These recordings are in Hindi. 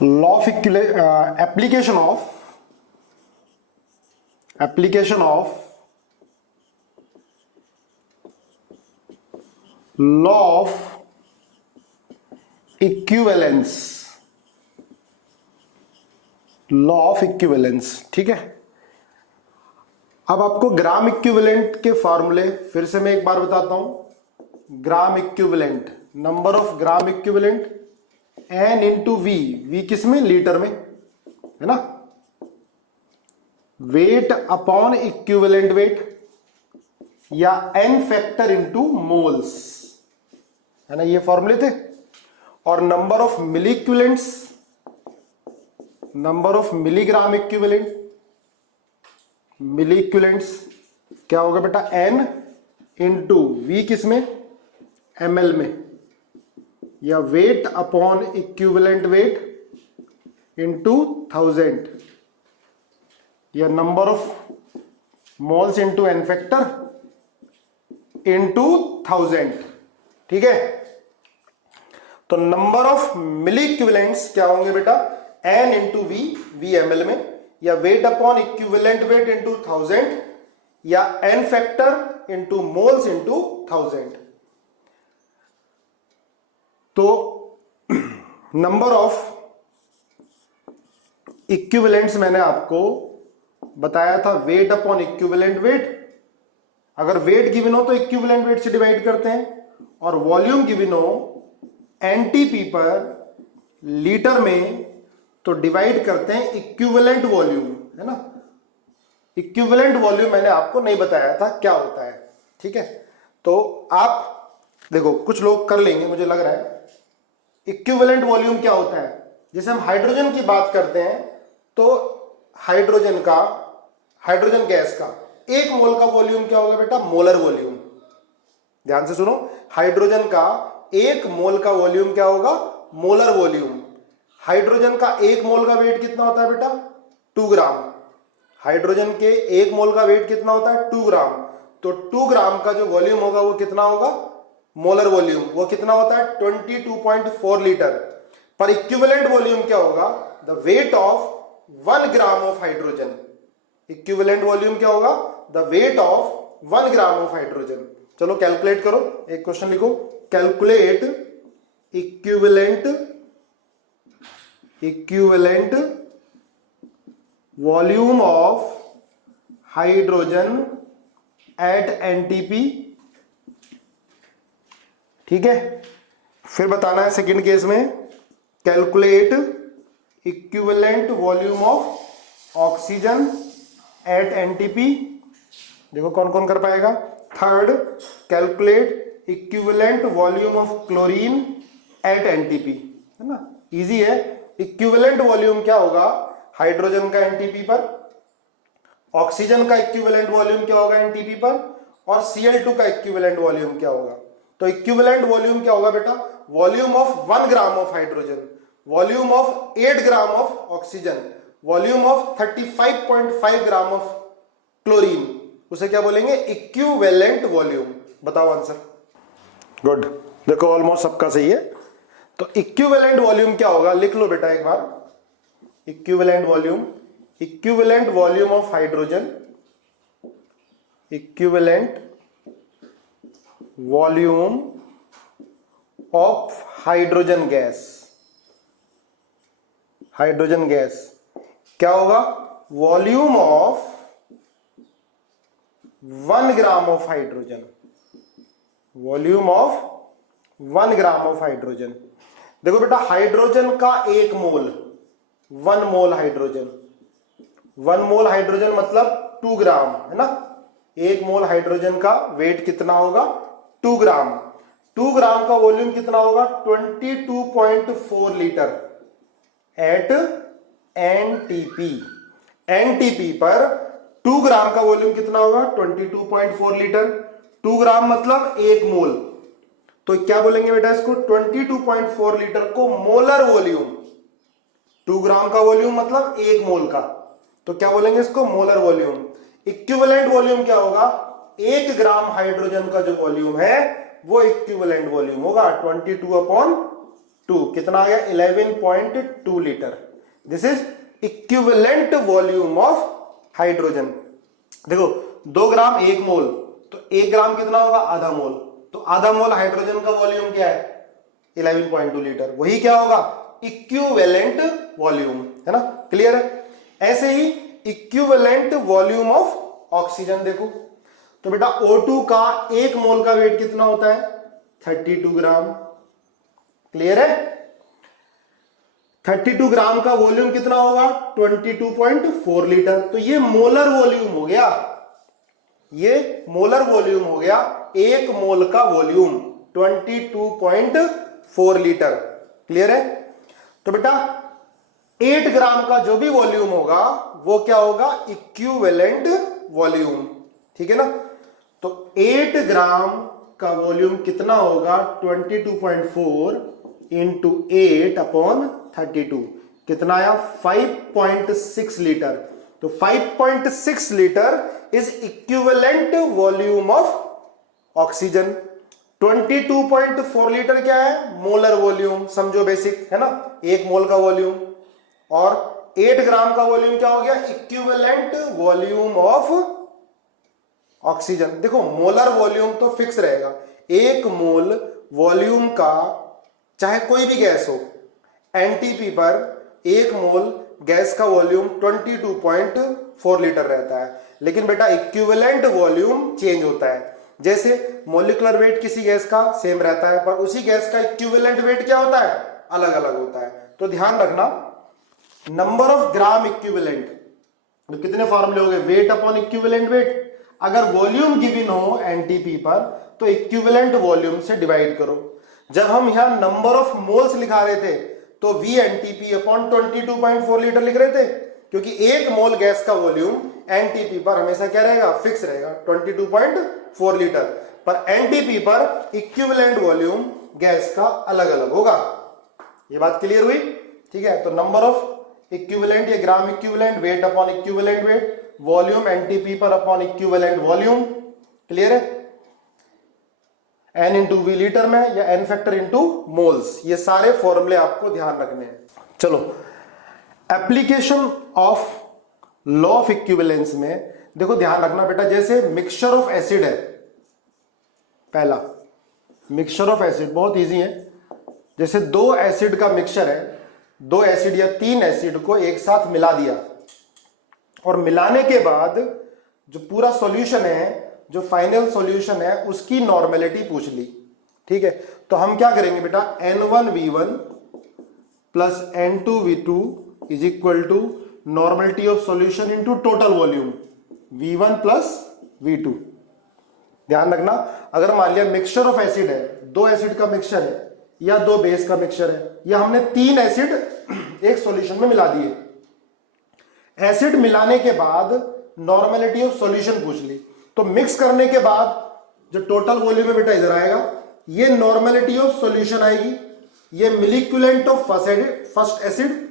Law of application of law of equivalence, law of equivalence. ठीक है, अब आपको ग्राम इक्विवेलेंट के फॉर्मूले फिर से मैं एक बार बताता हूं। Gram equivalent, number of gram equivalent N into V किस में, लीटर में, है ना। वेट अपॉन इक्विवेलेंट वेट या एन फैक्टर इंटू मोल्स, है ना, ये फॉर्मूले थे। और number of milliequivalents, number of milligram equivalent, milliequivalents क्या होगा बेटा, एन इंटू वी किस में, एमएल में, या weight upon equivalent weight into 1000, या number of moles into N factor into 1000। ठीक है, तो नंबर ऑफ मिली इक्विवेलेंट्स क्या होंगे बेटा, एन इंटू वी एमएल में, या weight upon equivalent weight into 1000, या N factor into moles into 1000। तो नंबर ऑफ इक्विवेलेंट्स मैंने आपको बताया था वेट अपॉन इक्विवेलेंट वेट। अगर वेट गिवन हो तो इक्विवेलेंट वेट से डिवाइड करते हैं, और वॉल्यूम गिवन हो एनटीपी पर लीटर में तो डिवाइड करते हैं इक्विवेलेंट वॉल्यूम, है ना। इक्विवेलेंट वॉल्यूम मैंने आपको नहीं बताया था क्या होता है। ठीक है, तो आप देखो कुछ लोग कर लेंगे मुझे लग रहा है। इक्विवेलेंट वॉल्यूम क्या होता है, जैसे हम हाइड्रोजन की बात करते हैं तो हाइड्रोजन गैस का 1 मोल का वॉल्यूम क्या होगा बेटा, मोलर वॉल्यूम। ध्यान से सुनो, हाइड्रोजन का 1 मोल का वॉल्यूम क्या होगा, मोलर वॉल्यूम। हाइड्रोजन का 1 मोल का वेट कितना होता है बेटा, 2 ग्राम। हाइड्रोजन के 1 मोल का वेट कितना होता है, 2 ग्राम। तो 2 ग्राम का जो वॉल्यूम होगा वो कितना होगा, मोलर वॉल्यूम, वो कितना होता है 22.4 लीटर। पर इक्विवेलेंट वॉल्यूम क्या होगा, the weight of 1 gram of hydrogen. Equivalent volume क्या होगा, the weight of 1 gram of hydrogen. चलो कैलकुलेट करो, एक क्वेश्चन लिखो, calculate equivalent volume of hydrogen at NTP. ठीक है, फिर बताना है सेकंड केस में, calculate equivalent volume of oxygen at NTP. देखो कौन कौन कर पाएगा। Third, calculate equivalent volume of chlorine at NTP, है ना, इजी है। इक्विवेलेंट वॉल्यूम क्या होगा, हाइड्रोजन का एनटीपी पर, ऑक्सीजन का इक्विवेलेंट वॉल्यूम क्या होगा एनटीपी पर, और Cl2 का इक्विवेलेंट वॉल्यूम क्या होगा। तो इक्विवेलेंट वॉल्यूम क्या होगा बेटा, volume of 1 gram of hydrogen, volume of 8 gram of oxygen, volume of 35.5 gram of chlorine, उसे क्या बोलेंगे, इक्विवेलेंट वॉल्यूम। बताओ आंसर। गुड, देखो ऑलमोस्ट सबका सही है। तो इक्विवेलेंट वॉल्यूम क्या होगा, लिख लो बेटा एक बार। Equivalent volume of hydrogen, equivalent volume of hydrogen gas क्या होगा, volume of 1 gram of hydrogen, volume of 1 gram of hydrogen. देखो बेटा, हाइड्रोजन का 1 मोल, 1 मोल हाइड्रोजन, 1 मोल हाइड्रोजन मतलब 2 ग्राम, है ना। 1 मोल हाइड्रोजन का वेट कितना होगा, 2 ग्राम। 2 ग्राम का वॉल्यूम कितना होगा, 22.4 लीटर एट एनटीपी। एनटीपी पर 2 ग्राम का वॉल्यूम कितना होगा, 22.4 लीटर। 2 ग्राम मतलब 1 मोल, तो क्या बोलेंगे बेटा इसको, 22.4 लीटर को मोलर वॉल्यूम। 2 ग्राम का वॉल्यूम मतलब 1 मोल का, तो क्या बोलेंगे इसको, मोलर वॉल्यूम। इक्विवेलेंट वॉल्यूम क्या होगा, 1 ग्राम हाइड्रोजन का जो वॉल्यूम है वो इक्विवेलेंट वॉल्यूम होगा 22/4 2 कितना आ गया 11.2 litre. This is equivalent volume of hydrogen. देखो 2 ग्राम 1 मोल, तो 1 ग्राम कितना होगा आधा मोल, तो आधा मोल हाइड्रोजन का वॉल्यूम क्या है 11.2 लीटर, वही क्या होगा इक्विवेलेंट वॉल्यूम, है ना। क्लियर है। ऐसे ही इक्विवेलेंट वॉल्यूम ऑफ ऑक्सीजन देखो, तो बेटा O2 का 1 मोल का वेट कितना होता है 32 ग्राम। क्लियर है। 32 ग्राम का वॉल्यूम कितना होगा 22.4 लीटर, तो ये मोलर वॉल्यूम हो गया, ये मोलर वॉल्यूम हो गया, 1 मोल का वॉल्यूम 22.4 लीटर। क्लियर है। तो बेटा 8 ग्राम का जो भी वॉल्यूम होगा वो क्या होगा इक्विवेलेंट वॉल्यूम, ठीक है ना। तो 8 ग्राम का वॉल्यूम कितना होगा 22.4 इंटू 8 अपॉन 32, कितना आया 5.6 लीटर। तो 5.6 litre is equivalent volume of oxygen. 22.4 litre क्या है मोलर वॉल्यूम, समझो बेसिक, है ना, 1 मोल का वॉल्यूम। और 8 ग्राम का वॉल्यूम क्या हो गया इक्विवेलेंट वॉल्यूम ऑफ ऑक्सीजन। देखो मोलर वॉल्यूम तो फिक्स रहेगा, 1 मोल वॉल्यूम का चाहे कोई भी गैस हो, एनटीपी पर 1 मोल गैस का वॉल्यूम 22.4 लीटर रहता है। लेकिन बेटा इक्विवेलेंट वॉल्यूम चेंज होता है, जैसे मॉलिक्यूलर वेट किसी गैस का सेम रहता है पर उसी गैस का इक्विवेलेंट वेट क्या होता है अलग अलग होता है। तो ध्यान रखना नंबर ऑफ ग्राम इक्विवेलेंट, तो कितने फॉर्मूले हो गए वेट अपॉन इक्विवेलेंट वेट। अगर वॉल्यूम गिवन हो एनटीपी पर तो इक्विवेलेंट वॉल्यूम से डिवाइड करो। जब हम यहां नंबर ऑफ मोल्स लिखा रहे थे तो वी एनटीपी अपॉन 22.4 लीटर लिख रहे थे, क्योंकि 1 मोल गैस का वॉल्यूम एनटीपी पर हमेशा क्या रहेगा फिक्स रहेगा 22.4 लीटर, पर एनटीपी पर इक्विवेलेंट वॉल्यूम गैस का अलग अलग होगा। ये बात क्लियर हुई, ठीक है। तो नंबर ऑफ इक्विवेलेंट या gram equivalent, wait upon equivalent wait, volume NTP पर अपॉन इक्विवेलेंट वॉल्यूम। क्लियर है। एन इंटू वी लीटर में या एन फैक्टर इंटू मोल्स, ये सारे फॉर्मूले आपको ध्यान रखने हैं। चलो application of law of equivalence में देखो ध्यान रखना बेटा, जैसे मिक्सचर ऑफ एसिड है, पहला मिक्सचर ऑफ एसिड बहुत इजी है। जैसे 2 एसिड का मिक्सचर है, 2 एसिड या 3 एसिड को एक साथ मिला दिया और मिलाने के बाद जो पूरा सॉल्यूशन है, जो फाइनल सॉल्यूशन है उसकी नॉर्मेलिटी पूछ ली, ठीक है। तो हम क्या करेंगे बेटा N1V1 plus N2V2 is equal to normality of solution into total volume V1 plus V2। ध्यान रखना अगर मान लिया मिक्सचर ऑफ एसिड है, 2 एसिड का मिक्सचर है या 2 बेस का मिक्सचर है, या हमने 3 एसिड एक सॉल्यूशन में मिला दिए, एसिड मिलाने के बाद नॉर्मेलिटी ऑफ सॉल्यूशन पूछ ली, तो मिक्स करने के बाद जो टोटल वॉल्यूम है बेटा इधर आएगा, ये नॉर्मेलिटी ऑफ सॉल्यूशन आएगी, ये मिलिक्विलेंट ऑफ फर्स्ट एसिड,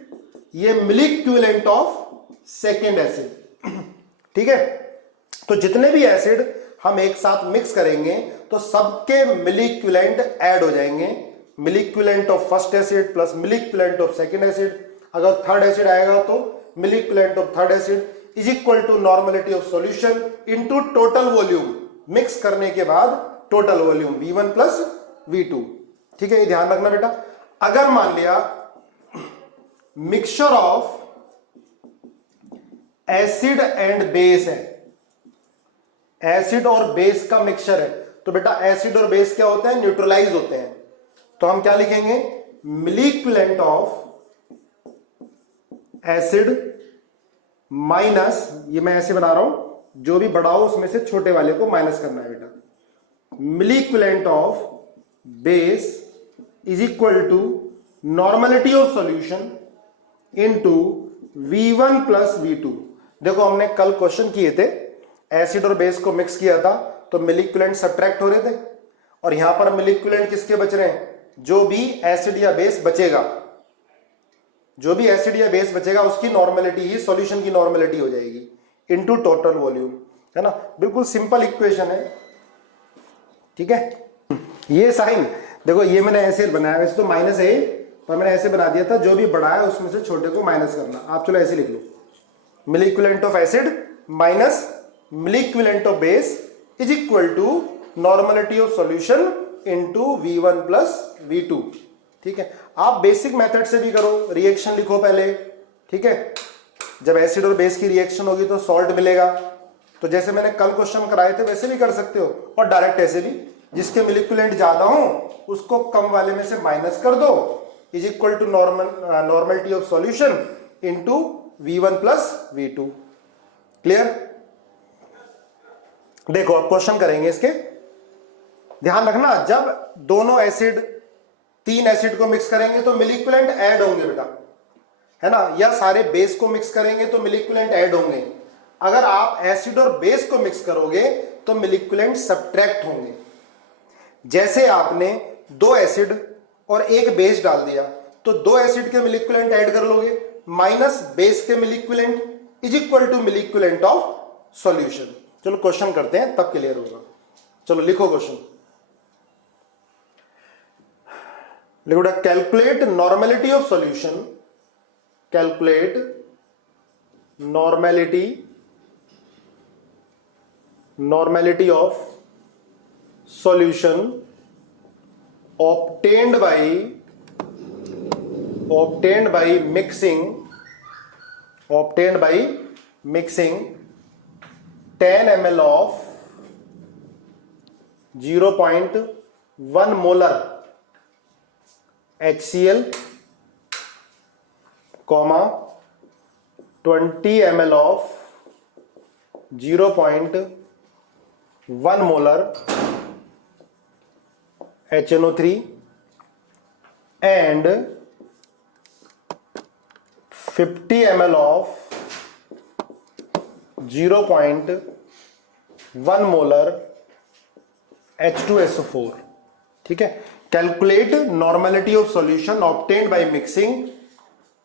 ये मिलिक्विलेंट ऑफ सेकेंड एसिड, ठीक है। तो जितने भी एसिड हम एक साथ मिक्स करेंगे तो सबके मिलिक्विलेंट ऐड हो जाएंगे, milliequivalent of first acid plus milliequivalent of second acid, अगर थर्ड एसिड आएगा तो milliequivalent of third acid is equal to normality of solution into total volume, mix करने के बाद total volume V1 plus V2, ठीक है। ये ध्यान रखना बेटा। अगर मान लिया mixture of acid and base है, एसिड और बेस का मिक्सचर है, तो बेटा एसिड और बेस क्या होते हैं न्यूट्रलाइज होते हैं, तो हम क्या लिखेंगे मिलिक्विलेंट ऑफ एसिड माइनस, ये मैं ऐसे बना रहा हूं, जो भी बड़ा हो उसमें से छोटे वाले को माइनस करना है बेटा, milliequivalent of base is equal to normality of solution into V1 plus V2। देखो हमने कल क्वेश्चन किए थे, एसिड और बेस को मिक्स किया था तो मिलिक्विलेंट सब्ट्रैक्ट हो रहे थे, और यहां पर मिलिक्विलेंट किसके बच रहे हैं, जो भी एसिड या बेस बचेगा, जो भी एसिड या बेस बचेगा उसकी नॉर्मेलिटी ही सॉल्यूशन की नॉर्मेलिटी हो जाएगी इनटू टोटल वॉल्यूम, है ना। बिल्कुल सिंपल इक्वेशन है, ठीक है। ये साइन देखो, ये मैंने ऐसे बनाया, वैसे तो माइनस है पर मैंने ऐसे बना दिया था, जो भी बड़ा है उसमें से छोटे को माइनस करना। आप चलो ऐसे लिख लो, मिली equivalent of acid minus milli equivalent of base is equal to normality of solution into V1 plus V2। ठीक है, आप बेसिक मेथड से भी करो, रिएक्शन लिखो पहले। ठीक है, जब एसिड और बेस की रिएक्शन होगी तो सॉल्ट मिलेगा, तो जैसे मैंने कल क्वेश्चन कराए थे वैसे भी कर सकते हो, और डायरेक्ट ऐसे भी, जिसके मिली इक्विवेलेंट ज्यादा हो उसको कम वाले में से माइनस कर दो, is equal to normality of solution into V1 plus V2। Clear? देखो अब क्वेश्चन करेंगे इसके, ध्यान रखना, जब दोनों एसिड, 3 एसिड को मिक्स करेंगे तो मिली इक्विवेलेंट ऐड होंगे बेटा, है ना, या सारे बेस को मिक्स करेंगे तो मिली इक्विवेलेंट ऐड होंगे। अगर आप एसिड और बेस को मिक्स करोगे तो मिली इक्विवेलेंट सब्ट्रैक्ट होंगे। जैसे आपने 2 एसिड और 1 बेस डाल दिया तो 2 एसिड के मिली इक्विवेलेंट ऐड कर लोगे, माइनस बेस के milliequivalent is equal to milli equivalent of solution. चलो क्वेश्चन करते हैं, तब क्लियर होगा। चलो लिखो क्वेश्चन, लिखो calculate normality of solution, calculate normality of solution obtained by mixing 10 ml of 0.1 molar HCl, 20 ml of 0.1 molar HNO3 and 50 ml of 0.1 molar H2SO4। ठीक है, calculate normality of solution obtained by mixing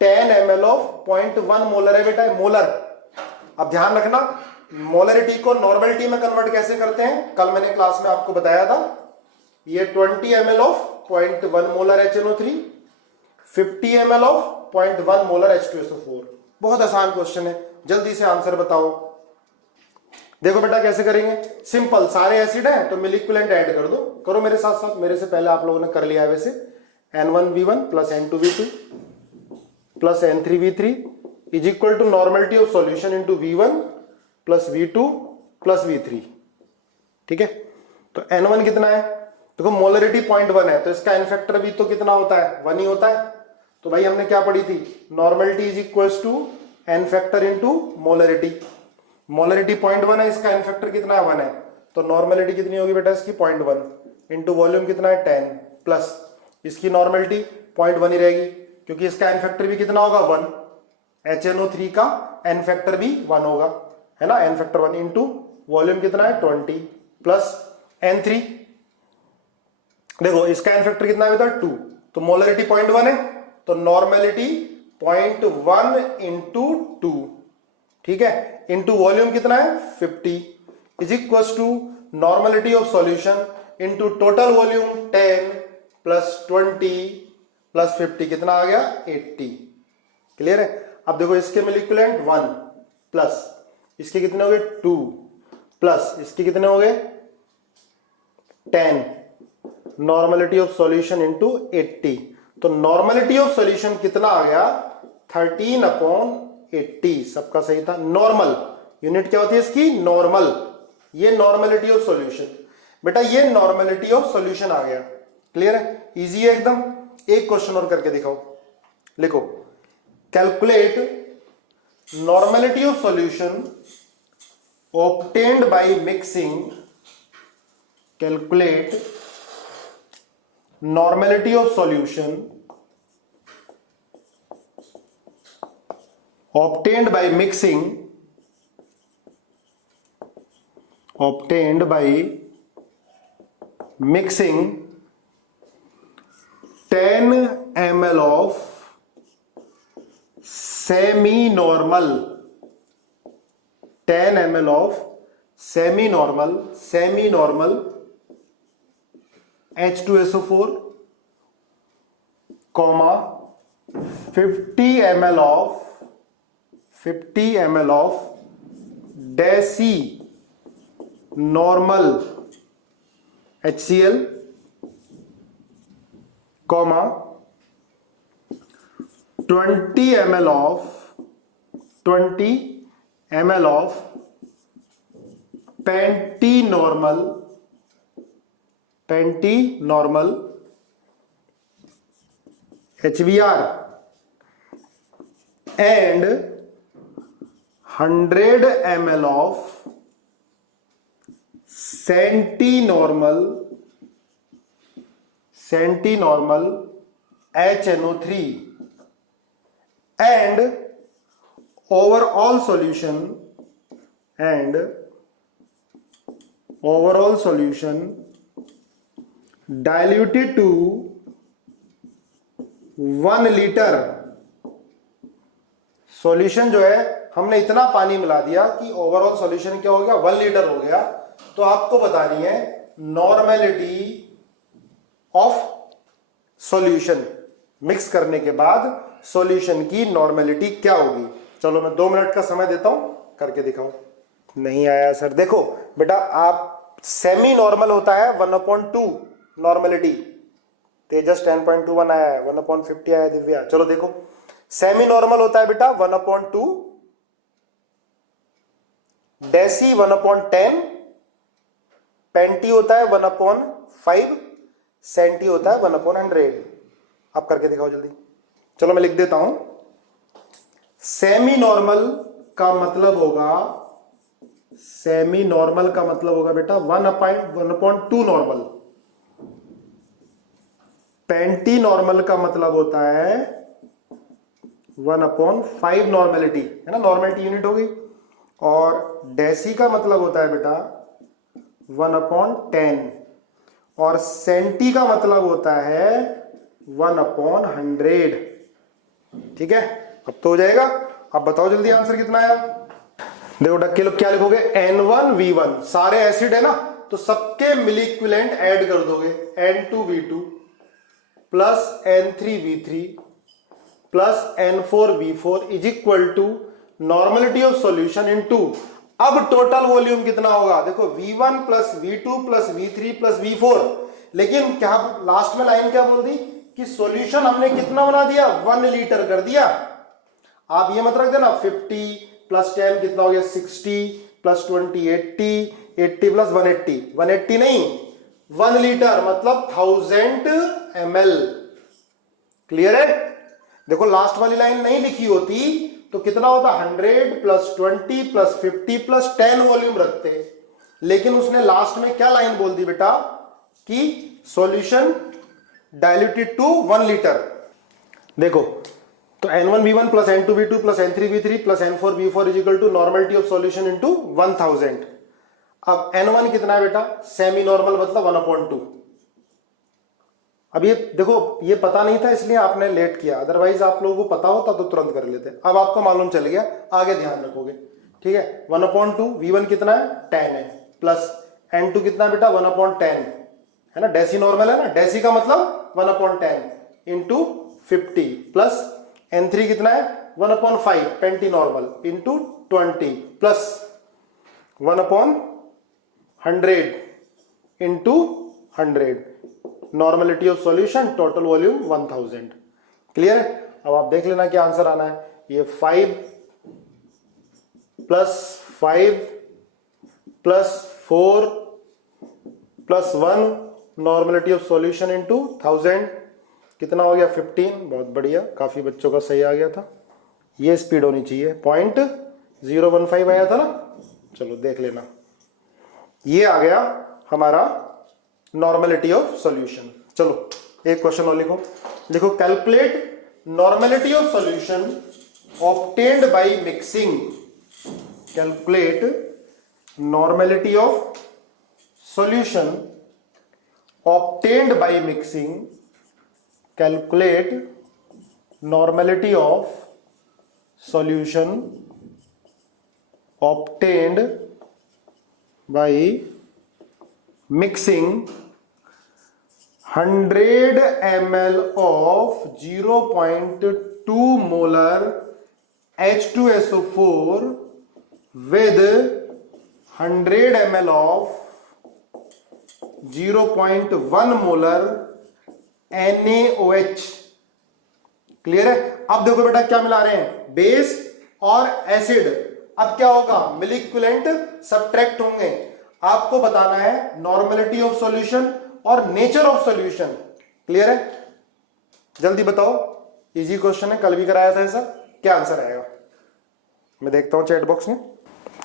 10 ml of 0.1 molar है बेटा, मोलर। अब ध्यान रखना, मोलरिटी को नॉर्मेलिटी में कन्वर्ट कैसे करते हैं, कल मैंने क्लास में आपको बताया था। ये 20 ml of 0.1 molar HNO3, 50 ml of 0.1 molar H2SO4। बहुत आसान क्वेश्चन है, जल्दी से आंसर बताओ। देखो बेटा कैसे करेंगे, सिंपल, सारे एसिड हैं तो मिली इक्विवेलेंट ऐड कर दो। करो मेरे साथ साथ, मेरे से पहले आप लोगों ने कर लिया है वैसे। N1V1 plus N2V2 plus N3V3 is equal to normality of solution into V1 plus V2 plus V3। ठीक है, तो N1 कितना है, देखो मोलरिटी 0.1 है तो इसका एन फैक्टर भी तो कितना होता है, 1 ही होता है। तो भाई हमने क्या पढ़ी थी, normality is equals to n factor into molarity. Molarity 0.1 है, इसका एन फैक्टर कितना है, 1 है, तो नॉर्मेलिटी कितनी होगी बेटा इसकी 0.1 इनटू वॉल्यूम कितना है 10 प्लस इसकी नॉर्मेलिटी 0.1 ही रहेगी क्योंकि इसका एन फैक्टर भी कितना होगा 1। HNO3 का एन फैक्टर भी 1 होगा, है ना, एन फैक्टर 1 इनटू वॉल्यूम कितना है 20 प्लस N3। देखो इसका एन फैक्टर कितना है बेटा 2, तो मोलरिटी 0.1 है तो नॉर्मेलिटी 0.1 इंटू 2, ठीक है, इंटू वॉल्यूम कितना है 50 is equal to normality of solution into total volume 10 plus 20 plus 50 कितना आ गया 80। क्लियर है? अब देखो इसके मिली इक्विवेलेंट 1 प्लस इसके कितने हो गए 2 प्लस इसके कितने हो गए 10, नॉर्मेलिटी ऑफ सॉल्यूशन इंटू 80, तो नॉर्मेलिटी ऑफ सॉल्यूशन कितना आ गया 13/80। सबका सही था। नॉर्मल यूनिट क्या होती है इसकी, नॉर्मल। ये नॉर्मेलिटी ऑफ सॉल्यूशन बेटा, ये नॉर्मेलिटी ऑफ सॉल्यूशन आ गया। क्लियर है? इजी है एकदम। एक क्वेश्चन और करके दिखाओ, लिखो calculate normality of solution obtained by mixing, calculate normality of solution obtained by mixing 10 ml of semi-normal 10 ml of semi-normal H2SO4 comma 50 ml of decinormal HCl, comma 20 ml of pentinormal HBr and 100 ml of centinormal HNO3 and overall solution diluted to 1 litre. Solution जो है हमने इतना पानी मिला दिया कि ओवरऑल सॉल्यूशन क्या हो गया, 1 लीटर हो गया। तो आपको बतानी है नॉर्मेलिटी ऑफ सॉल्यूशन, मिक्स करने के बाद सॉल्यूशन की नॉर्मेलिटी क्या होगी। चलो मैं 2 मिनट का समय देता हूं, करके दिखाओ। नहीं आया सर। देखो बेटा, आप सेमी नॉर्मल होता है 1/2 नॉर्मेलिटी, तेजस 10.21 आया है, 1/50 आया दिव्या। चलो देखो, सेमी नॉर्मल होता है बेटा 1/2, डेसी 1/10, पेंटी होता है 1/5, सेंटी होता है 1/100। आप करके दिखाओ जल्दी। चलो मैं लिख देता हूं। सेमी नॉर्मल का मतलब होगा बेटा 1/2 नॉर्मल। पेंटी नॉर्मल का मतलब होता है 1/5 नॉर्मेलिटी, है ना, नॉर्मेलिटी यूनिट हो गई। और डेसी का मतलब होता है बेटा 1/10 और सेंटी का मतलब होता है 1/100। ठीक है, अब तो हो जाएगा। अब बताओ जल्दी आंसर कितना आया। देखो डक्के लोग क्या लिखोगे, N1V1 सारे एसिड है ना, तो सबके मिली इक्विवेलेंट ऐड कर दोगे, N2V2 plus N3V3 plus N4V4 is equal to normality of solution into, अब टोटल वॉल्यूम कितना होगा। देखो V1 plus V2 plus V3 plus V4, लेकिन क्या लास्ट में लाइन क्या बोल दी कि सॉल्यूशन हमने कितना बना दिया, 1 लीटर कर दिया। आप ये मत रख देना 50 प्लस 10 कितना हो गया 60 प्लस 20 80 प्लस 180 नहीं, 1 लीटर मतलब 1000 ml। क्लियर है। देखो लास्ट वाली लाइन नहीं लिखी होती तो कितना होता, 100 प्लस 20 प्लस 50 प्लस 10 वॉल्यूम रखते, लेकिन उसने लास्ट में क्या लाइन बोल दी बेटा कि सॉल्यूशन डाइल्यूटेड टू 1 लीटर। देखो तो N1V1 plus N2V2 plus N3V3 plus N4V4 is equal to normality of solution into 1000। अब N1 कितना है बेटा, सेमी नॉर्मल मतलब 1/2। अब ये देखो, ये पता नहीं था इसलिए आपने लेट किया, अदरवाइज आप लोगों को पता होता तो तुरंत कर लेते। अब आपको मालूम चल गया, आगे ध्यान रखोगे। ठीक है, 1/2 V1 कितना है 10 है, प्लस N2 कितना है बेटा 1/10 है ना, डेसी नॉर्मल है ना, डेसी का मतलब 1/10 इंटू 50 प्लस N3 कितना है 1/5 pentinormal into 20 plus 1/100 into 100, normality of solution total volume 1000। Clear है। अब आप देख लेना क्या आंसर आना है। ये 5 plus 5 plus 4 plus 1 normality of solution into 1000 कितना हो गया 15। बहुत बढ़िया, काफी बच्चों का सही आ गया था। ये स्पीड होनी चाहिए, 0.015 आया था ना। चलो देख लेना, ये आ गया हमारा नॉर्मेलिटी ऑफ सॉल्यूशन। चलो एक क्वेश्चन और लिखो calculate normality of solution obtained by mixing. Calculate normality of solution obtained by mixing. Calculate normality of solution obtained by mixing 100 ml of 0.2 molar H2SO4 with 100 ml of 0.1 molar NaOH। Clear है? अब देखो बेटा क्या मिला रहे हैं, बेस और एसिड। अब क्या होगा, मिलिक्विलेंट सब्ट्रैक्ट होंगे। आपको बताना है नॉर्मेलिटी ऑफ सॉल्यूशन और नेचर ऑफ सॉल्यूशन। क्लियर है? जल्दी बताओ, इजी क्वेश्चन है, कल भी कराया था ऐसा। क्या आंसर आएगा मैं देखता हूं चैट बॉक्स में।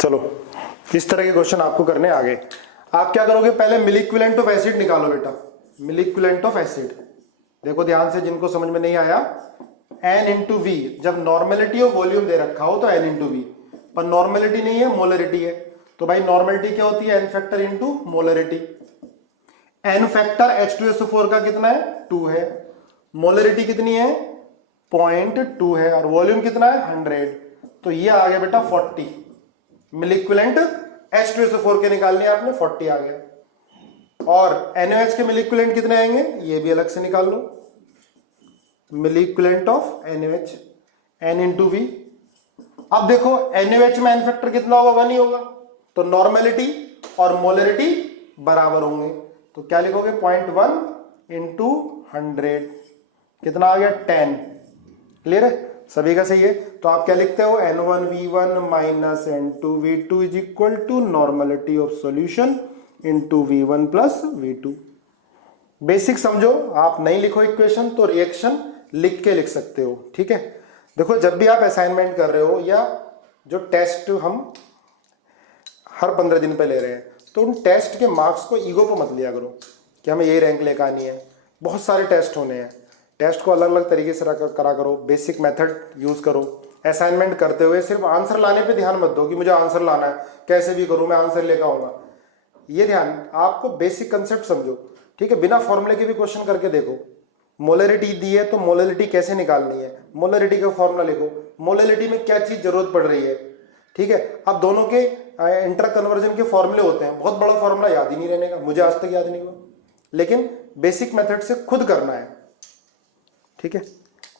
चलो इस तरह के क्वेश्चन आपको करने आगे। आप क्या करोगे, पहले मिलिक्विलेंट ऑफ एसिड निकालो बेटा। मिलिक्विलेंट ऑफ एसिड देखो ध्यान से, जिनको समझ में नहीं आया, N इंटू वी। जब नॉर्मेलिटी ऑफ वॉल्यूम दे रखा हो तो N इंटू वी, पर नॉर्मेलिटी नहीं है, मोलरिटी है। तो भाई नॉर्मेलिटी क्या होती है, N factor into molarity. N factor H2SO4 का कितना है, 2 है। मोलरिटी कितनी है, 0.2 है, और वॉल्यूम कितना है, 100। तो ये आ गया बेटा 40। मिलिक्विलेंट H2SO4 के निकालने आपने, 40 आ गया। और NaOH के मिलिक्विलेंट कितने आएंगे, ये भी अलग से निकाल लो। Milliequivalent of NaOH N into V. अब देखो NaOH में N फैक्टर कितना होगा, 1 ही होगा। तो नॉर्मेलिटी और मोलरिटी बराबर होंगे। तो क्या लिखोगे, 0.1 इंटू 100 कितना आ गया, 10। क्लियर है? सभी का सही है। तो आप क्या लिखते हो, N1V1 minus N2V2 is equal to normality of solution into V1 plus V2। Basic समझो, आप नहीं लिखो इक्वेशन तो रिएक्शन लिख के लिख सकते हो। ठीक है? देखो जब भी आप असाइनमेंट कर रहे हो या जो टेस्ट हम हर 15 दिन पे ले रहे हैं, तो उन टेस्ट के मार्क्स को ईगो पे मत लिया करो कि हमें यही रैंक लेकर आनी है। बहुत सारे टेस्ट होने हैं, टेस्ट को अलग अलग तरीके से करा करो, बेसिक मेथड यूज करो। असाइनमेंट करते हुए सिर्फ आंसर लाने पे ध्यान मत दो कि मुझे आंसर लाना है, कैसे भी करूं मैं आंसर लेकर आऊंगा। ये ध्यान, आपको बेसिक कंसेप्ट समझो। ठीक है? बिना फॉर्मूले के भी क्वेश्चन करके देखो। मोलरिटी दी है तो मोलरिटी कैसे निकालनी है, मोलरिटी का फॉर्मूला लिखो। मोलरिटी में क्या चीज जरूरत पड़ रही है। ठीक है? अब दोनों के इंटर कन्वर्जन के फॉर्मूले होते हैं, बहुत बड़ा फॉर्मूला याद ही नहीं रहने का, मुझे आज तक याद नहीं हुआ, लेकिन बेसिक मेथड से खुद करना है। ठीक है?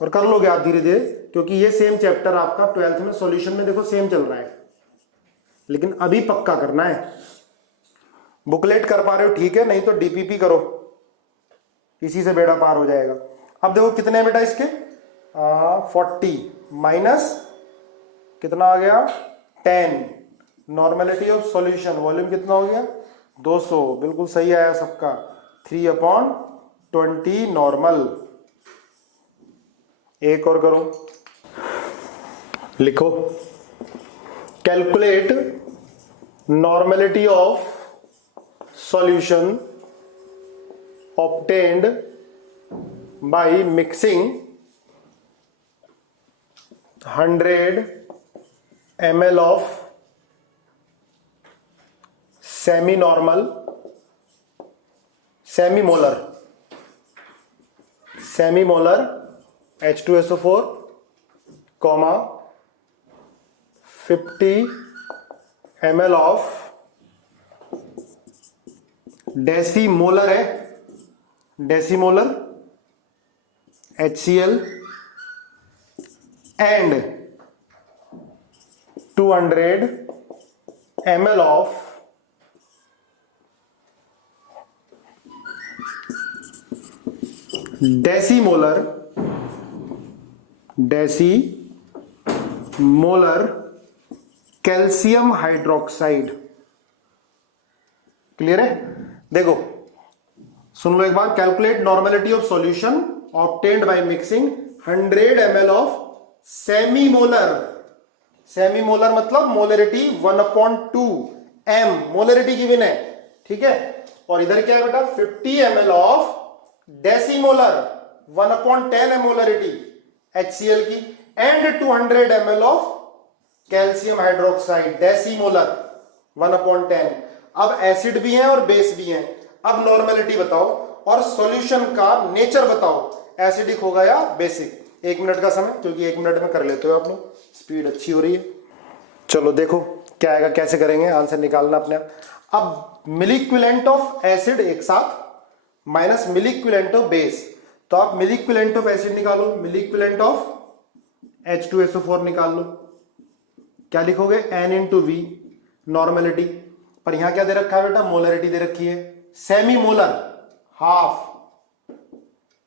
और कर लोगे आप धीरे धीरे, क्योंकि ये सेम चैप्टर आपका 12th में सॉल्यूशन में देखो सेम चल रहा है, लेकिन अभी पक्का करना है। बुकलेट कर पा रहे हो ठीक है, नहीं तो डीपीपी करो, इसी से बेड़ा पार हो जाएगा। अब देखो कितने बेटा इसके 40 माइनस कितना आ गया 10। नॉर्मेलिटी ऑफ सॉल्यूशन, वॉल्यूम कितना हो गया 200, बिल्कुल सही आया सबका। 3/20 नॉर्मल। एक और करो, लिखो calculate normality of solution obtained by mixing 100 ml of semi-normal semi-molar H2SO4 comma 50 ml of decimolar है, decimolar HCl and 200 ml of decimolar calcium hydroxide. Clear है? देखो सुन लो एक बार, calculate normality of solution obtained by mixing 100 ml of semimolar. Semimolar मतलब मोलरिटी 1/2 m, मोलरिटी गिवन है। ठीक है? और इधर क्या है बेटा 50 ml ऑफ डेसीमोलर 1/10 है मोलरिटी HCl की, and 200 ml of calcium hydroxide decimolar 1/10। अब एसिड भी है और बेस भी है। अब नॉर्मेलिटी बताओ और सॉल्यूशन का नेचर बताओ, एसिडिक होगा या बेसिक। 1 मिनट का समय, क्योंकि 1 मिनट में कर लेते हो आप लोग, स्पीड अच्छी हो रही है। चलो देखो क्या आएगा, कैसे करेंगे, आंसर निकालना अपने। अब मिलिक्विलेंट ऑफ एसिड एक साथ minus milli equivalent of base. तो आप मिली इक्विवेलेंट ऑफ एसिड निकालो, मिली इक्विवेलेंट ऑफ H2SO4 निकाल लो। क्या लिखोगे? N into V, normality. पर यहां क्या दे रखा है बेटा? मोलरिटी दे रखी है। सेमी मोलर हाफ,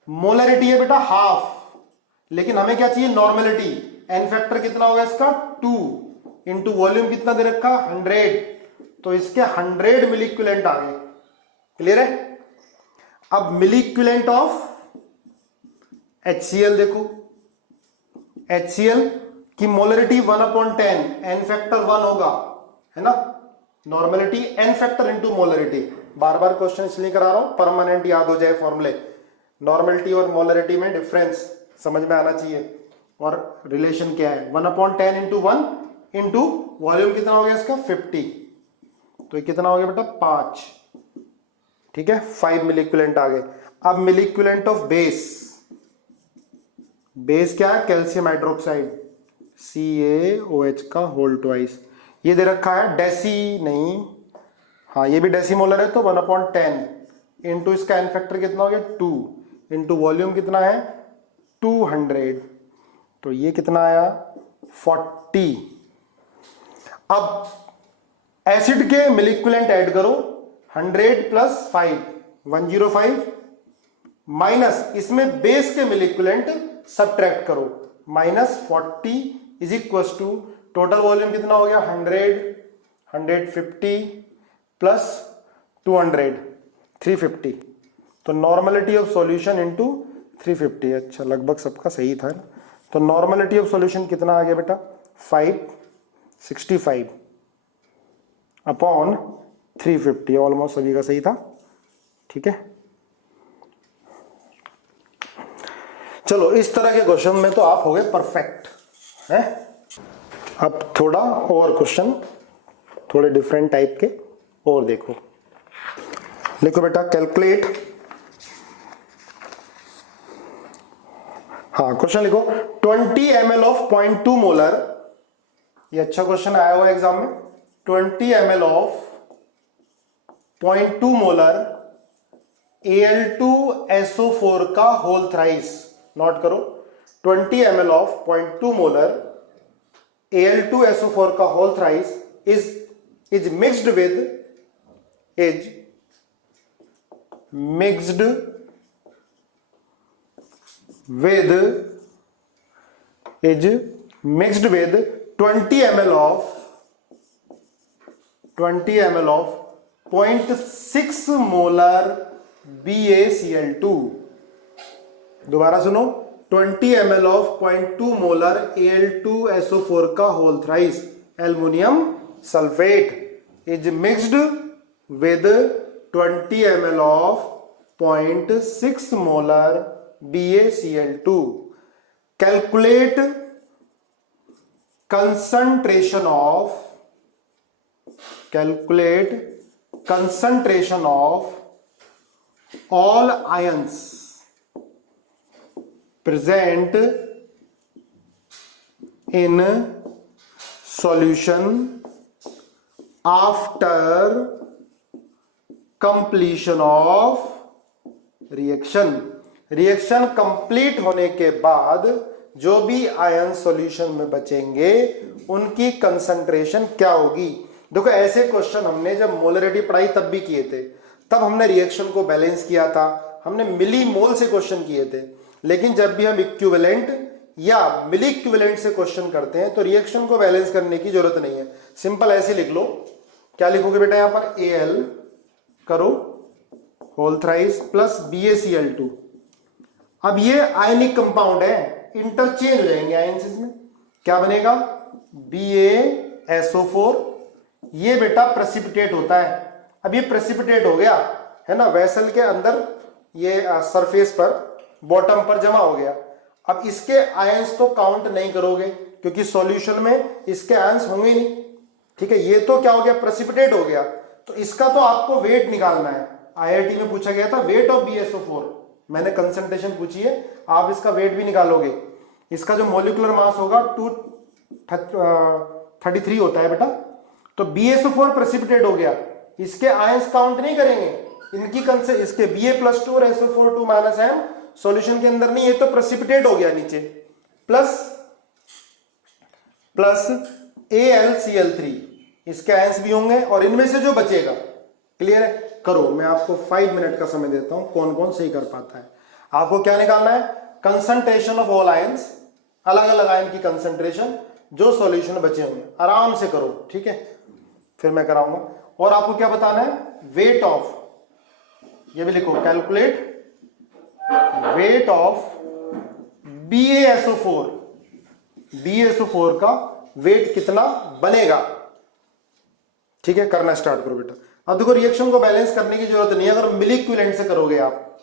मोलरिटी है बेटा हाफ, लेकिन हमें क्या चाहिए? नॉर्मेलिटी। एन फैक्टर कितना होगा इसका? 2 इंटू वॉल्यूम कितना दे रखा? 100। तो इसके 100 मिली इक्विवेलेंट आ गए। क्लियर है? अब मिली इक्विवेलेंट ऑफ HCl देखो, HCl की मोलरिटी 1/10, एन फैक्टर 1 होगा, है ना? Normality N factor into molarity. बार बार क्वेश्चन इसलिए करा रहा हूं, परमानेंट याद हो जाए फॉर्मूले। नॉर्मेलिटी और मोलरिटी में डिफरेंस समझ में आना चाहिए, और रिलेशन क्या है? 1/10 इंटू 1 इंटू वॉल्यूम कितना हो गया इसका? 50। तो ये कितना हो गया बेटा? 5। ठीक है, 5 मिली इक्विवेलेंट आ गए। अब मिली इक्विवेलेंट ऑफ बेस, बेस क्या है? कैल्शियम हाइड्रोक्साइड, CaOH का होल ट्वाइस। ये दे रखा है डेसी नहीं, हाँ ये भी डेसीमोलर है, तो 1/10 इंटू इसका एन फैक्टर कितना हो गया? 2 इंटू वॉल्यूम कितना है? 200। तो ये कितना आया? 40। अब एसिड के मिली इक्विवेलेंट ऐड करो, 100 प्लस 5 105, माइनस इसमें बेस के मिली इक्विवेलेंट सब्ट्रैक्ट करो, -40 is equal to total volume कितना हो गया? 100, 150 प्लस 200, 350। तो नॉर्मेलिटी ऑफ सॉल्यूशन इनटू 350। अच्छा, लगभग सबका सही था ना? तो नॉर्मेलिटी ऑफ सॉल्यूशन कितना आ गया बेटा? 565 अपॉन 350। ऑलमोस्ट सभी का सही था। ठीक है, चलो इस तरह के क्वेश्चन में तो आप हो गए परफेक्ट है। अब थोड़ा और क्वेश्चन, थोड़े डिफरेंट टाइप के और देखो। लिखो बेटा कैलकुलेट, हाँ क्वेश्चन लिखो 20 ml ऑफ 0.2 मोलर, ये अच्छा क्वेश्चन आया हुआ एग्जाम में। 20 ml ऑफ 0.2 मोलर Al2SO4 का होल थ्राइस, नोट करो 20 ml ऑफ 0.2 मोलर Al2SO4 का whole thrice is mixed with is mixed with 20 ml of 0.6 molar BaCl2। दोबारा सुनो, 20 ml ऑफ 0.2 मोलर Al2SO4 का whole thrice aluminium sulphate is mixed with 20 ml of 0.6 molar BaCl2। Calculate concentration of all ions present in solution after completion of reaction। Reaction complete होने के बाद जो भी आयन सॉल्यूशन में बचेंगे उनकी कंसंट्रेशन क्या होगी। देखो ऐसे क्वेश्चन हमने जब मोलरिटी पढ़ाई तब भी किए थे, तब हमने रिएक्शन को बैलेंस किया था, हमने मिली मोल से क्वेश्चन किए थे। लेकिन जब भी हम इक्विवेलेंट या मिली इक्विवेलेंट से क्वेश्चन करते हैं तो रिएक्शन को बैलेंस करने की जरूरत नहीं है। सिंपल ऐसे लिख लो, क्या लिखोगे बेटा यहां पर? Al करो होल थ्राइस प्लस BaCl2। अब ये आयनिक कंपाउंड है, इंटरचेंज हो जाएंगे आयंस इसमें, क्या बनेगा? BaSO4। ये बेटा प्रेसिपिटेट होता है। अब ये प्रेसिपिटेट हो गया है ना, वेसल के अंदर ये सरफेस पर बॉटम पर जमा हो गया। अब इसके आयंस तो काउंट नहीं करोगे क्योंकि सॉल्यूशन में इसके आयंस होंगे नहीं। ठीक है, ये तो क्या हो गया? प्रेसिपिटेट हो गया। तो इसका तो आपको वेट निकालना है। IIT में पूछा गया था वेट ऑफ BaSO4, मैंने कंसंट्रेशन पूछी है, आप इसका वेट भी निकालोगे। इसका जो मॉलिक्यूलर मास होगा 233 होता है बेटा। तो BaSO4 प्रेसिपिटेट हो गया, इसके आयंस काउंट नहीं करेंगे, इनकी इसके Ba+2 और SO4 2 -M सॉल्यूशन के अंदर नहीं, ये तो प्रेसिपिटेट हो गया नीचे, प्लस AlCl3, इसके आयंस भी होंगे और इनमें से जो बचेगा, क्लियर है? करो, मैं आपको 5 मिनट का समय देता हूं, कौन कौन सही कर पाता है। आपको क्या निकालना है? कंसंट्रेशन ऑफ ऑल आयंस, अलग अलग आयन की कंसंट्रेशन जो सॉल्यूशन बचे होंगे, आराम से करो, ठीक है? फिर मैं कराऊंगा। और आपको क्या बताना है? वेट ऑफ, ये भी लिखो, कैलकुलेट वेट ऑफ BaSO4 का वेट कितना बनेगा, ठीक है? करना स्टार्ट करो बेटा। अब देखो, रिएक्शन को बैलेंस करने की जरूरत नहीं है अगर मिलिक्विलेंट से करोगे आप,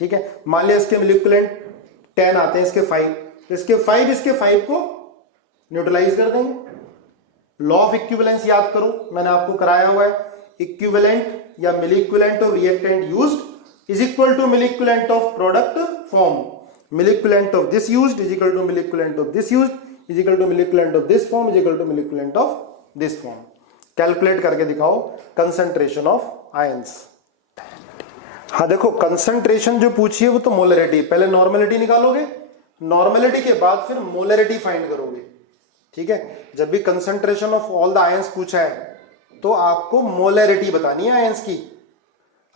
ठीक है? मान लिया इसके मिलिक्विलेंट 10 आते हैं, इसके 5, इसके 5 को न्यूट्रलाइज कर देंगे। लॉ ऑफ इक्विवेलेंस याद करो, मैंने आपको कराया हुआ है। इक्विवेलेंट या milliequivalent of reactant used is equal to milliequivalent of product form. Milliequivalent of this used is equal to milliequivalent of this used is equal to milliequivalent of this form is equal to milliequivalent of this form. Calculate करके दिखाओ कंसंट्रेशन ऑफ आयंस। हाँ देखो, कंसंट्रेशन जो पूछी है वो तो मोलरिटी, पहले नॉर्मेलिटी निकालोगे, नॉर्मेलिटी के बाद फिर मोलरिटी फाइंड करोगे, ठीक है? जब भी concentration of all the ions पूछा है तो आपको मोलरिटी बतानी है आयंस की।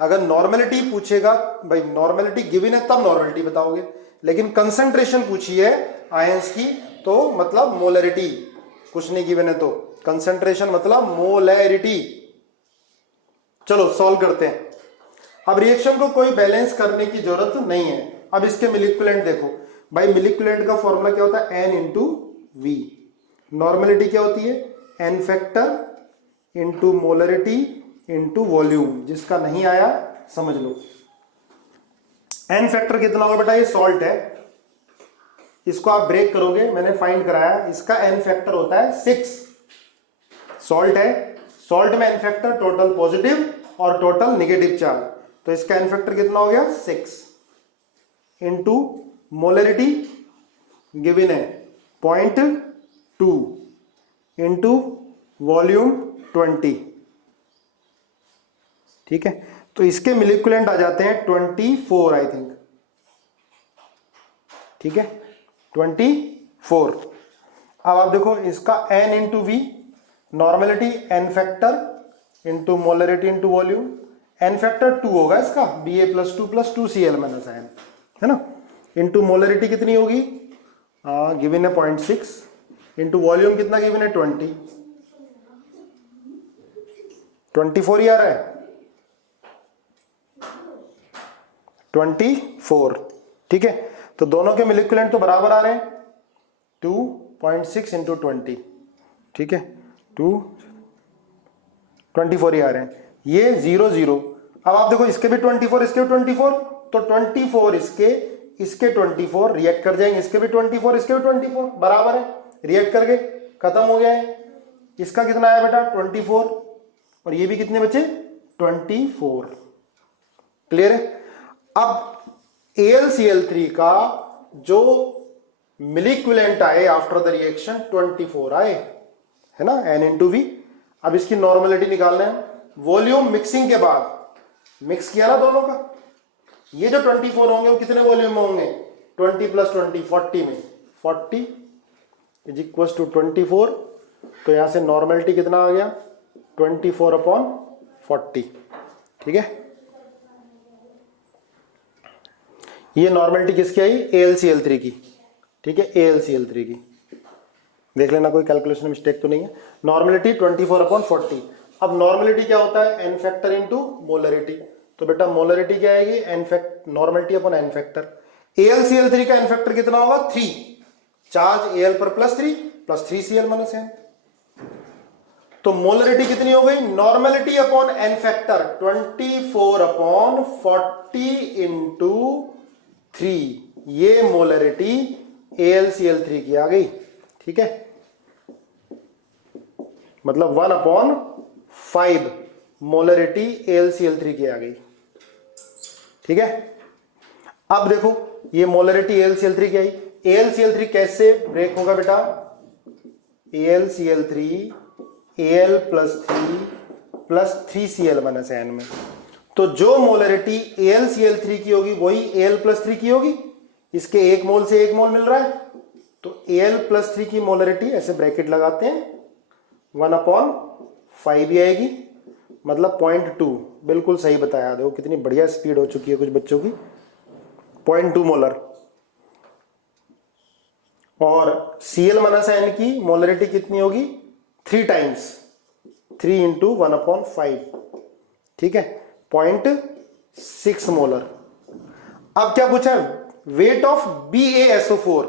अगर नॉर्मेलिटी पूछेगा, भाई नॉर्मेलिटी गिवन है तब नॉर्मेलिटी बताओगे, लेकिन कंसंट्रेशन पूछी है आयंस की तो मतलब मोलरिटी, कुछ नहीं गिवन है तो कंसंट्रेशन मतलब मोलरिटी। चलो सॉल्व करते हैं। अब रिएक्शन को कोई बैलेंस करने की जरूरत नहीं है। अब इसके मिलिक्विलेंट देखो भाई, मिलिक्विलेंट का फॉर्मूला क्या होता है? N into V. नॉर्मेलिटी क्या होती है? N factor into molarity into volume. जिसका नहीं आया समझ लो। N फैक्टर कितना होगा बेटा? ये सॉल्ट है, इसको आप ब्रेक करोगे, मैंने फाइंड कराया, इसका N फैक्टर होता है 6। सॉल्ट है, सॉल्ट में N फैक्टर टोटल पॉजिटिव और टोटल नेगेटिव चार्ज, तो इसका N फैक्टर कितना हो गया? 6 इंटू मोलरिटी गिवन है 0.2 इंटू वॉल्यूम 20, ठीक है? तो इसके मिलिक्विलेंट आ जाते हैं 24 आई थिंक, ठीक है? 24। अब आप देखो इसका N into V, normality N factor into molarity into volume, N factor 2 होगा इसका, Ba+2 + 2Cl - N, है ना? इंटू मोलरिटी कितनी होगी? गिवन है 0.6 इंटू वॉल्यूम कितना गिवन है? 20, 24 ही आ रहा है, 24, ठीक है? तो दोनों के मिलिक्विलेंट तो बराबर आ रहे हैं, 2.6 इंटू 20, ठीक है? 24 ही आ रहे हैं, ये 0 0। अब आप देखो इसके भी 24, इसके भी 24, तो 24 इसके 24 रिएक्ट कर जाएंगे, इसके भी 24, इसके भी 24, बराबर है, रिएक्ट करके खत्म हो गया है। इसका कितना आया बेटा? 24, और ये भी कितने बचे? 24, क्लियर है? अब AlCl3 का जो मिलिक्विलेंट आए आफ्टर द रिएक्शन 24 आए, है ना? N into V. अब इसकी नॉर्मेलिटी निकालना है, वॉल्यूम मिक्सिंग के बाद मिक्स किया ना दोनों का, ये जो 24 होंगे वो कितने वॉल्यूम में होंगे? 20 + 20 40 में, 40 इज इक्वल टू 24। तो यहां से नॉर्मेलिटी कितना आ गया? 24/40, ठीक है? ये नॉर्मेलिटी किसकी आई? AlCl3 की, ठीक है? AlCl3 की देख लेना, कोई कैलकुलेशन मिस्टेक तो नहीं है। नॉर्मेलिटी 24/40। अब नॉर्मेलिटी क्या होता है? N factor into molarity. तो बेटा मोलरिटी क्या आएगी? Normality upon N factor. AlCl3 का N फैक्टर कितना होगा? 3। चार्ज Al पर +3 3Cl - N। तो मोलरिटी कितनी हो गई? Normality upon N factor 24/40 into 3, ये मोलरिटी AlCl3 की आ गई, ठीक है? मतलब 1/5 मोलरिटी AlCl3 की आ गई, ठीक है? अब देखो ये मोलरिटी AlCl3 की आई। AlCl3 कैसे ब्रेक होगा बेटा? AlCl3 Al + 3 + 3Cl - N में तो जो मोलरिटी AlCl3 की होगी वही Al+3 की होगी। इसके 1 मोल से 1 मोल मिल रहा है, तो Al+3 की मोलरिटी ऐसे ब्रैकेट लगाते हैं 1/5 ही आएगी, मतलब 0.2। बिल्कुल सही बताया, देखो कितनी बढ़िया स्पीड हो चुकी है कुछ बच्चों की। 0.2 मोलर। और Cl-N की मोलरिटी कितनी होगी? 3 टाइम्स, 3 × 1/5, ठीक है, 0.6 मोलर। अब क्या पूछा है? Weight of BaSO4।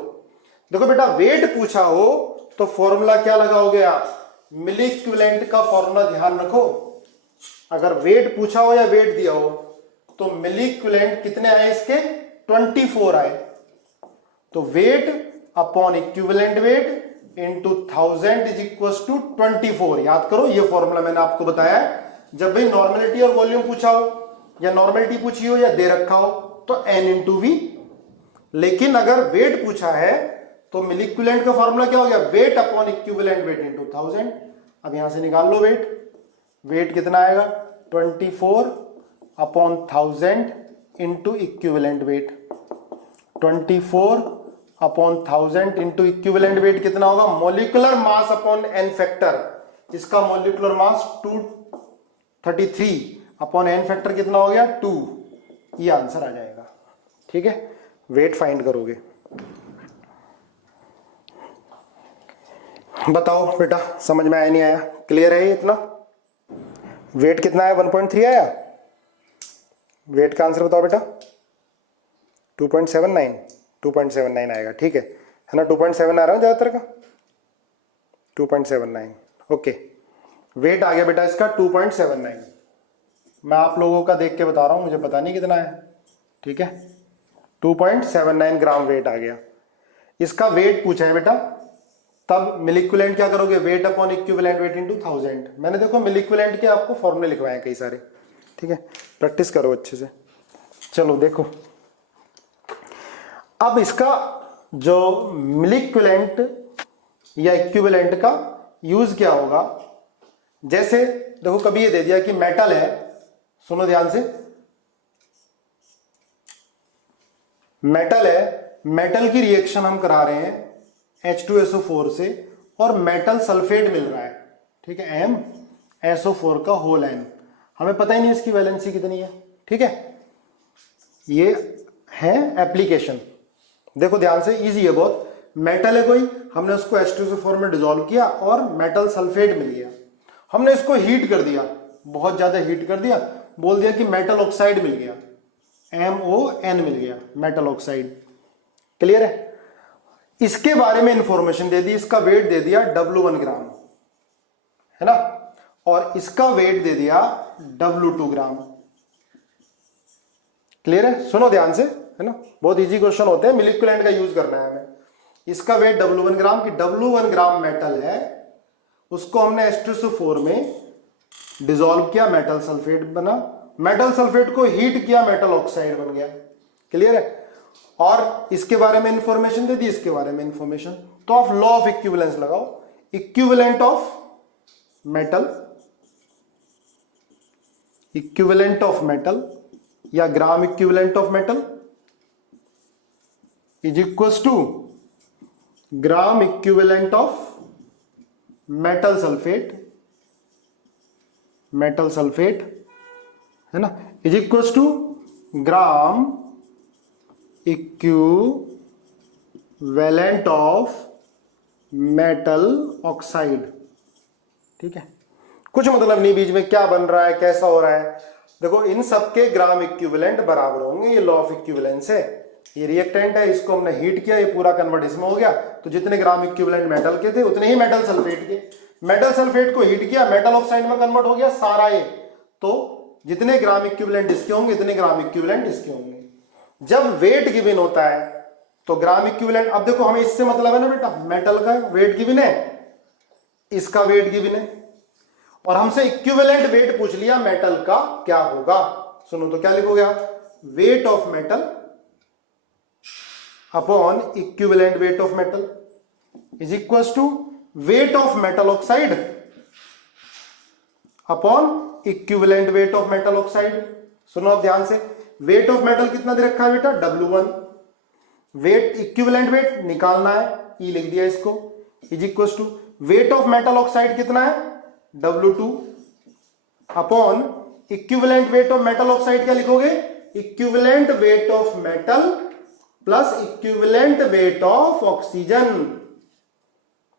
देखो बेटा, वेट पूछा हो तो फॉर्मूला क्या लगाओगे आप? मिली इक्विवेलेंट का फॉर्मूला ध्यान रखो। अगर वेट पूछा हो या वेट दिया हो तो मिली इक्विवेलेंट कितने आए इसके? 24 आए। तो weight upon equivalent weight into 1000 is equal to 24। याद करो, ये फॉर्मूला मैंने आपको बताया है। जब भाई नॉर्मेलिटी और वॉल्यूम पूछा हो या नॉर्मेलिटी पूछी हो या दे रखा हो तो N × V। लेकिन अगर वेट पूछा है तो मिली इक्विवेलेंट का फॉर्मूला क्या हो गया? Wait upon equivalent weight into 1000। अब यहां से निकाल लो वेट। वेट कितना आएगा? 24/1000 into equivalent weight. 24/1000 into equivalent weight कितना होगा? Molecular mass upon N factor. इसका molecular mass 233 upon N factor कितना हो गया? 2। ये आंसर आ जाएगा, ठीक है। वेट फाइंड करोगे। बताओ बेटा, समझ में आया नहीं आया? क्लियर है ये इतना? वेट कितना है? 1.3 आया। वेट का आंसर बताओ बेटा। 2.79। 2.79 आएगा, ठीक है ना? 2.7 आ रहा है ज्यादातर का। 2.79, ओके। वेट आ गया बेटा इसका 2.79। मैं आप लोगों का देख के बता रहा हूं, मुझे पता नहीं कितना है, ठीक है। 2.79 ग्राम वेट आ गया। इसका वेट पूछा है बेटा, तब मिलिक्विलेंट क्या करोगे? Wait upon equivalent weight into 1000। मैंने देखो मिलिक्विलेंट के आपको फॉर्मूले लिखवाए कई सारे, ठीक है। प्रैक्टिस करो अच्छे से। चलो देखो, अब इसका जो मिलिक्विलेंट या इक्विवेलेंट का यूज क्या होगा? जैसे देखो, कभी ये दे दिया कि मेटल है, सुनो ध्यान से, मेटल है, मेटल की रिएक्शन हम करा रहे हैं H2SO4 से और मेटल सल्फेट मिल रहा है, ठीक है, MSO4 का होल N। हमें पता ही नहीं इसकी वैलेंसी कितनी है, ठीक है। ये है एप्लीकेशन। देखो ध्यान से, इजी है बहुत। मेटल है कोई, हमने उसको H2SO4 में डिसॉल्व किया और मेटल सल्फेट मिल गया। हमने इसको हीट कर दिया, बहुत ज्यादा हीट कर दिया, बोल दिया कि मेटल ऑक्साइड मिल गया, MON मिल गया, मेटल ऑक्साइड। क्लियर है? इसके बारे में इंफॉर्मेशन दे दी, इसका वेट दे दिया W1 ग्राम, है ना, और इसका वेट दे दिया W2 ग्राम। क्लियर है? सुनो ध्यान से, है ना, बहुत इजी क्वेश्चन होते हैं, मिलिक्विलेंट का यूज करना है हमें। इसका वेट W1 ग्राम, की W1 ग्राम मेटल है, उसको हमने H2SO4 में डिसॉल्व किया, मेटल सल्फेट बना, मेटल सल्फेट को हीट किया, मेटल ऑक्साइड बन गया। क्लियर है? और इसके बारे में इंफॉर्मेशन दे दी, इसके बारे में इंफॉर्मेशन। तो आप लॉ ऑफ इक्विवेलेंस लगाओ, इक्विवेलेंट ऑफ मेटल या gram equivalent of metal is equals to gram equivalent of metal sulphate, है ना, is equals to gram equivalent of metal oxide. ठीक है, कुछ मतलब नहीं बीच में क्या बन रहा है, कैसा हो रहा है। देखो, इन सबके ग्राम इक्विवेलेंट बराबर होंगे, ये लॉ ऑफ इक्विवेलेंस है। ये रिएक्टेंट है, इसको हमने हीट किया, ये पूरा कन्वर्ट इसमें हो गया, तो जितने ग्राम इक्विवेलेंट मेटल के थे उतने ही मेटल सल्फेट के। मेटल सल्फेट को हीट किया, मेटल ऑक्साइड में कन्वर्ट हो गया सारा ये, तो जितने ग्राम इक्विवेलेंट इसके होंगे उतने ग्राम इक्विवेलेंट इसके होंगे। जब वेट गिवन होता है तो ग्राम इक्विवेलेंट, अब देखो हमें इससे मतलब है ना बेटा, मेटल का वेट गिवन है, इसका वेट गिवन है, और हमसे इक्विवेलेंट वेट पूछ लिया मेटल का, क्या होगा? सुनो तो क्या लिखोगे आप? Weight of metal upon equivalent weight of metal is equals to weight of metal oxide upon equivalent weight of metal oxide. सुनो अब ध्यान से, वेट ऑफ मेटल कितना दे रखा है बेटा, W1। वेट इक्विवेलेंट वेट निकालना है, ई लिख दिया इसको, is equal to weight of metal oxide कितना है, W2 upon equivalent weight of metal oxide क्या लिखोगे, equivalent weight of metal plus equivalent weight of oxygen.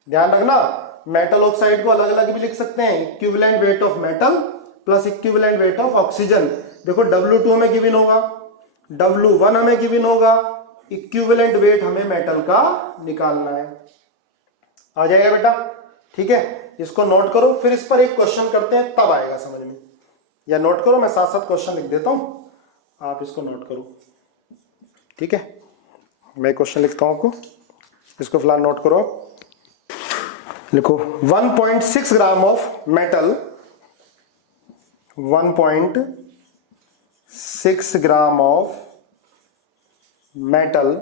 ध्यान रखना, मेटल ऑक्साइड को अलग अलग भी लिख सकते हैं, equivalent weight of metal plus equivalent weight of oxygen. देखो W2 हमें गिवन होगा, W1 हमें गिवन होगा, इक्विवेलेंट वेट हमें मेटल का निकालना है। आ जाएगा बेटा, ठीक है, इसको नोट करो, फिर इस पर एक क्वेश्चन करते हैं तब आएगा समझ में, या नोट करो, मैं साथ साथ क्वेश्चन लिख देता हूं, आप इसको नोट करो, ठीक है। मैं क्वेश्चन लिखता हूं आपको, इसको फिलहाल नोट करो आप। लिखो 1.6 gram of metal, 1.6 gram of metal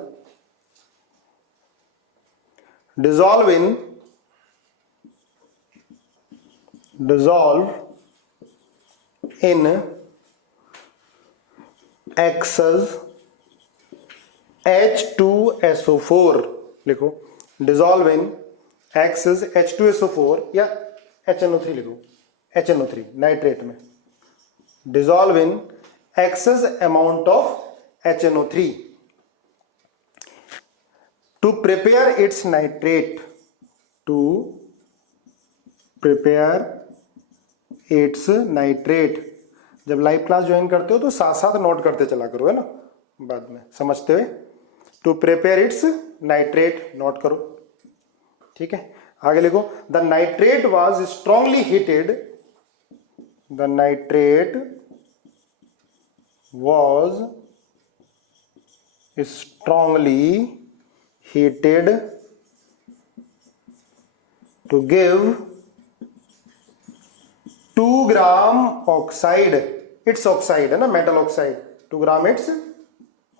dissolve in excess H2SO4। लिखो dissolve in excess H2SO4 या HNO3 लिखो, HNO3 नाइट्रेट में, dissolve in excess amount of HNO3 to prepare its nitrate, to prepare its nitrate। जब लाइव क्लास ज्वाइन करते हो तो साथ साथ नोट करते चला करो, है ना, बाद में समझते हुए। To prepare its nitrate, note करो, ठीक है। आगे लिखो the nitrate was strongly heated, the nitrate was strongly heated to give 2 gram oxide, its oxide है ना, metal oxide, 2 gram its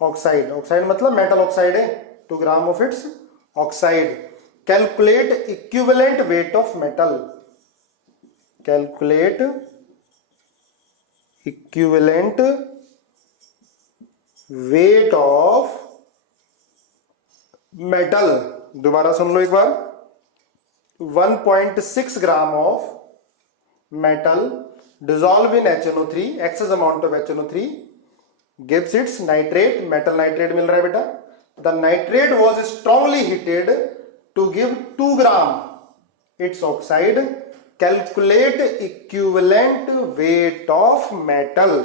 oxide, oxide मतलब मेटल ऑक्साइड है, 2 gram of its oxide. Calculate equivalent weight of metal, calculate equivalent weight of metal. दोबारा सुन लो एक बार, 1.6 gram of metal dissolve in HNO3, excess amount of HNO3 gives its nitrate, metal nitrate मिल रहा है बेटा। The nitrate was strongly heated to give 2 gram its oxide। Calculate equivalent weight of metal,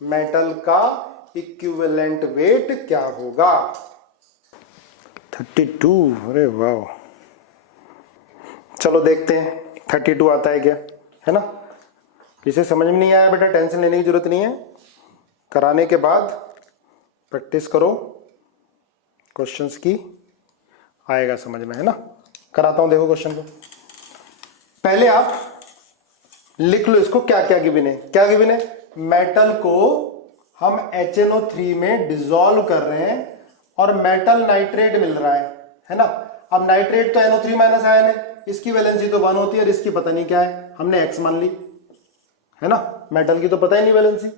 metal का इक्विवेलेंट वेट क्या होगा, 32। अरे वाह, चलो देखते हैं 32 आता है क्या, है ना। जिसे समझ में नहीं आया बेटा टेंशन लेने की जरूरत नहीं है, कराने के बाद प्रैक्टिस करो क्वेश्चंस की, आएगा समझ में, है ना। कराता हूं, देखो क्वेश्चन को, पहले आप लिख लो इसको, क्या क्या गिवन है, क्या गिवन है, मेटल को हम HNO3 में डिसॉल्व कर रहे हैं और मेटल नाइट्रेट मिल रहा है ना। अब नाइट्रेट तो NO3 माइनस आयन है, इसकी वैलेंसी तो 1 होती है और इसकी पता नहीं क्या है, हमने X मान ली, है ना, मेटल की तो पता ही नहीं वैलेंसी।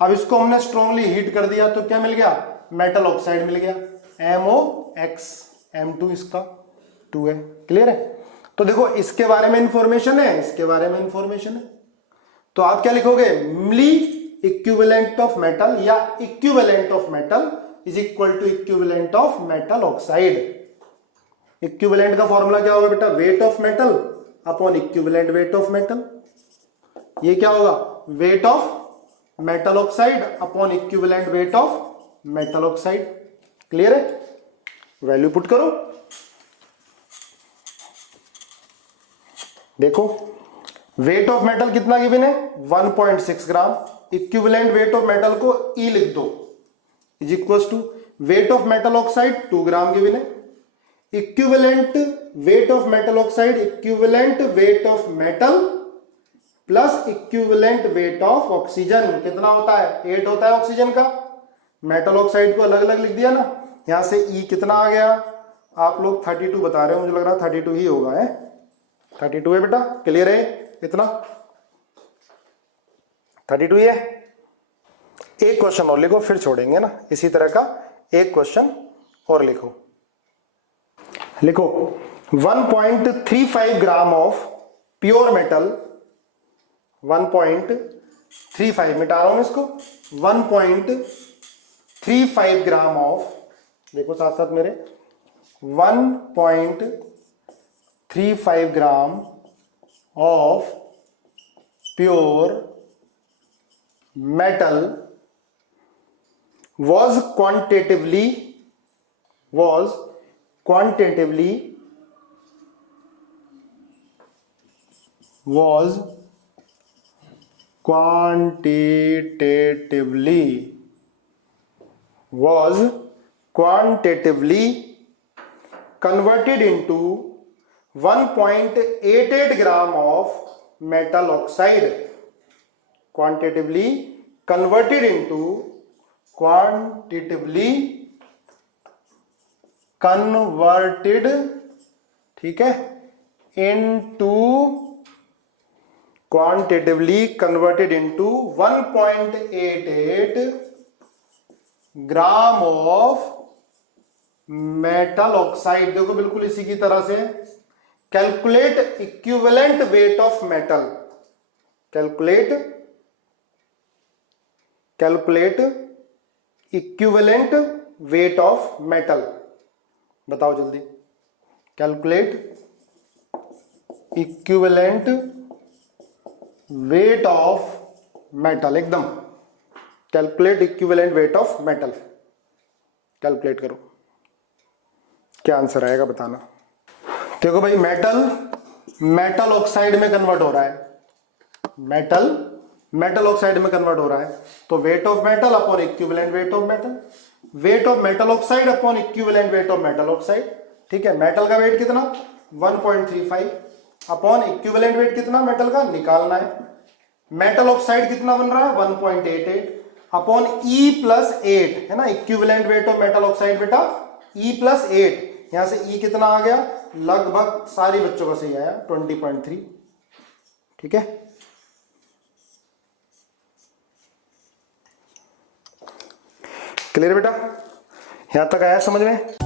अब इसको हमने स्ट्रांगली हीट कर दिया तो क्या मिल गया, मेटल ऑक्साइड मिल गया, MOX, M2 इसका 2 है, क्लियर है। तो देखो इसके बारे में इंफॉर्मेशन है, इसके बारे में इंफॉर्मेशन है, तो आप क्या लिखोगे, मिली इक्विवेलेंट ऑफ मेटल या equivalent of metal is equal to equivalent of metal oxide. Equivalent का फॉर्मूला क्या होगा बेटा, weight of metal upon equivalent weight of metal. ये क्या होगा, weight of metal oxide upon equivalent weight of metal oxide. Clear है, वैल्यू पुट करो, देखो वेट ऑफ मेटल कितना गिवन है, 1.6 gram. Equivalent weight of metal को ई लिख दो, is equal to weight of metal oxide 2 gram given है। Equivalent weight of metal oxide, equivalent weight of metal plus equivalent weight of oxygen कितना होता है, 8 होता है ऑक्सीजन का। मेटल ऑक्साइड को अलग अलग लिख दिया ना, यहां से ई कितना आ गया, आप लोग 32 बता रहे हो, मुझे लग रहा है 32 ही होगा, है 32 है बेटा, क्लियर है, इतना 32 ही है। एक क्वेश्चन और लिखो फिर छोड़ेंगे ना, इसी तरह का एक क्वेश्चन और लिखो। लिखो 1.35 ग्राम ऑफ प्योर मेटल, 1.35 मिटा रहा हूं इसको, 1.35 ग्राम ऑफ, देखो साथ साथ मेरे, 1.35 gram of pure metal was quantitatively converted into 1.88 gram of metal oxide, quantitatively converted, ठीक है, quantitatively converted into 1.88 gram of metal oxide. देखो बिल्कुल इसी की तरह से calculate equivalent weight of metal, calculate equivalent weight of metal, बताओ जल्दी, calculate equivalent weight of metal, एकदम calculate equivalent weight of metal, calculate करो, क्या आंसर आएगा बताना। देखो भाई मेटल ऑक्साइड में कन्वर्ट हो रहा है, मेटल ऑक्साइड में कन्वर्ट हो रहा है, तो wait of metal upon equivalent weight of metal, wait of metal oxide upon equivalent weight of metal oxide, ठीक है। मेटल का वेट कितना 1.35 अपॉन इक्विवेलेंट वेट कितना मेटल का निकालना है, मेटल ऑक्साइड कितना बन रहा है 1.88 अपॉन E+8 है ना, equivalent weight of metal oxide बेटा E+8, यहां से E कितना आ गया, लगभग सारी बच्चों का सही आया 20.3, ठीक है। क्लियर बेटा, यहां तक आया समझ में।